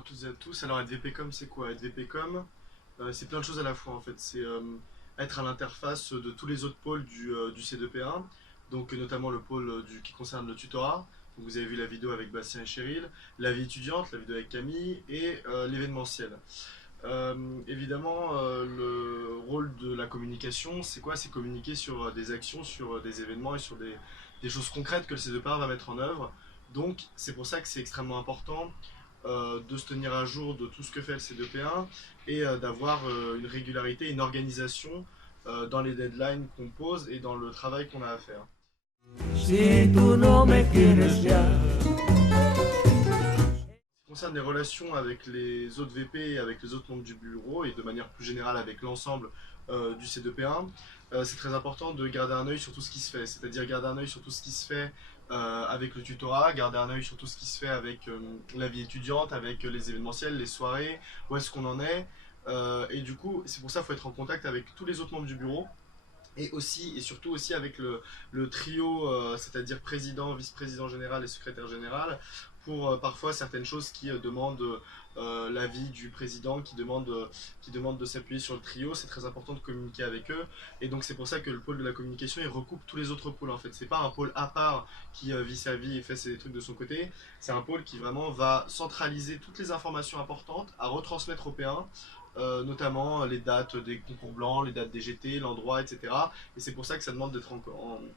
à toutes et à tous. Alors être VPcom c'est quoi? Être VPcom c'est plein de choses à la fois en fait. C'est être à l'interface de tous les autres pôles du C2P1, donc notamment le pôle qui concerne le tutorat. Donc, vous avez vu la vidéo avec Bastien et Cheryl, la vie étudiante, la vidéo avec Camille et l'événementiel. Évidemment, le rôle de la communication, c'est quoi? C'est communiquer sur des actions, sur des événements et sur des choses concrètes que le C2P1 va mettre en œuvre. Donc c'est pour ça que c'est extrêmement important de se tenir à jour de tout ce que fait le C2P1 et d'avoir une régularité, une organisation dans les deadlines qu'on pose et dans le travail qu'on a à faire. Si tu no me quieres ya. En ce qui concerne les relations avec les autres VP et avec les autres membres du bureau et de manière plus générale avec l'ensemble du C2P1, c'est très important de garder un œil sur tout ce qui se fait, c'est-à-dire garder un œil sur tout ce qui se fait avec le tutorat, garder un œil sur tout ce qui se fait avec la vie étudiante, avec les événementiels, les soirées, où est-ce qu'on en est. Et du coup, c'est pour ça qu'il faut être en contact avec tous les autres membres du bureau. Et aussi, et surtout aussi avec le trio, c'est-à-dire président, vice-président général et secrétaire général, pour parfois certaines choses qui demandent l'avis du président, qui demandent de s'appuyer sur le trio. C'est très important de communiquer avec eux. Et donc c'est pour ça que le pôle de la communication, il recoupe tous les autres pôles en fait. C'est pas un pôle à part qui vit sa vie et fait ses trucs de son côté. C'est un pôle qui vraiment va centraliser toutes les informations importantes à retransmettre au P1. Notamment les dates des concours blancs, les dates des GT, l'endroit, etc. Et c'est pour ça que ça demande d'être en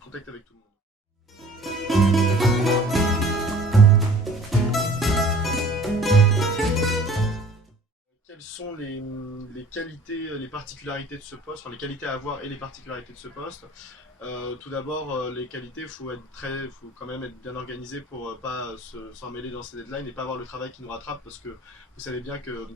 contact avec tout le monde. Quelles sont les qualités, les particularités de ce poste, enfin les qualités à avoir et les particularités de ce poste? Tout d'abord, les qualités, il faut quand même être bien organisé pour pas s'en mêler dans ces deadlines et pas avoir le travail qui nous rattrape, parce que vous savez bien que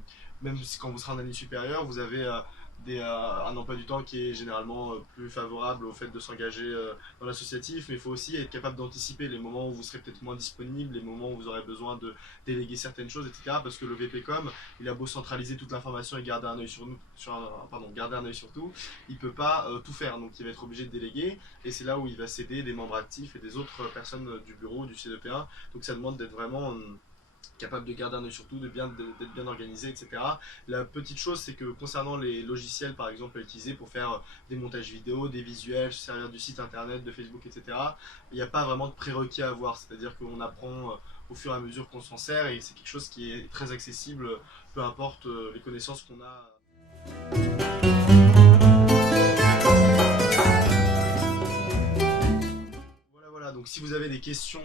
même quand vous serez en année supérieure, vous avez un emploi du temps qui est généralement plus favorable au fait de s'engager dans l'associatif, mais il faut aussi être capable d'anticiper les moments où vous serez peut-être moins disponible, les moments où vous aurez besoin de déléguer certaines choses, etc. Parce que le VPcom, il a beau centraliser toute l'information et garder un œil garder un œil sur tout, il peut pas tout faire, donc il va être obligé de déléguer, et c'est là où il va s'aider des membres actifs et des autres personnes du bureau, du C2P1, donc ça demande d'être vraiment capable de garder un œil sur tout, d'être bien organisé, etc. La petite chose, c'est que concernant les logiciels, par exemple, à utiliser pour faire des montages vidéo, des visuels, se servir du site internet, de Facebook, etc., il n'y a pas vraiment de prérequis à avoir, c'est-à-dire qu'on apprend au fur et à mesure qu'on s'en sert, et c'est quelque chose qui est très accessible, peu importe les connaissances qu'on a. Donc si vous avez des questions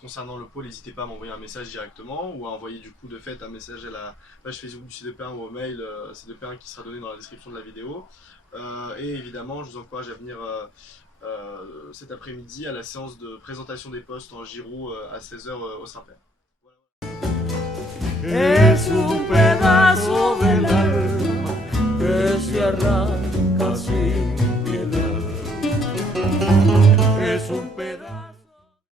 concernant le pôle, n'hésitez pas à m'envoyer un message directement ou à envoyer du coup de fait un message à la page Facebook du C2P1 ou au mail C2P1 qui sera donné dans la description de la vidéo. Et évidemment, je vous encourage à venir cet après-midi à la séance de présentation des postes en Giroud à 16 h au Saint-Père. Es un pedazo del alma que se arranca sin piedad. Es un pedazo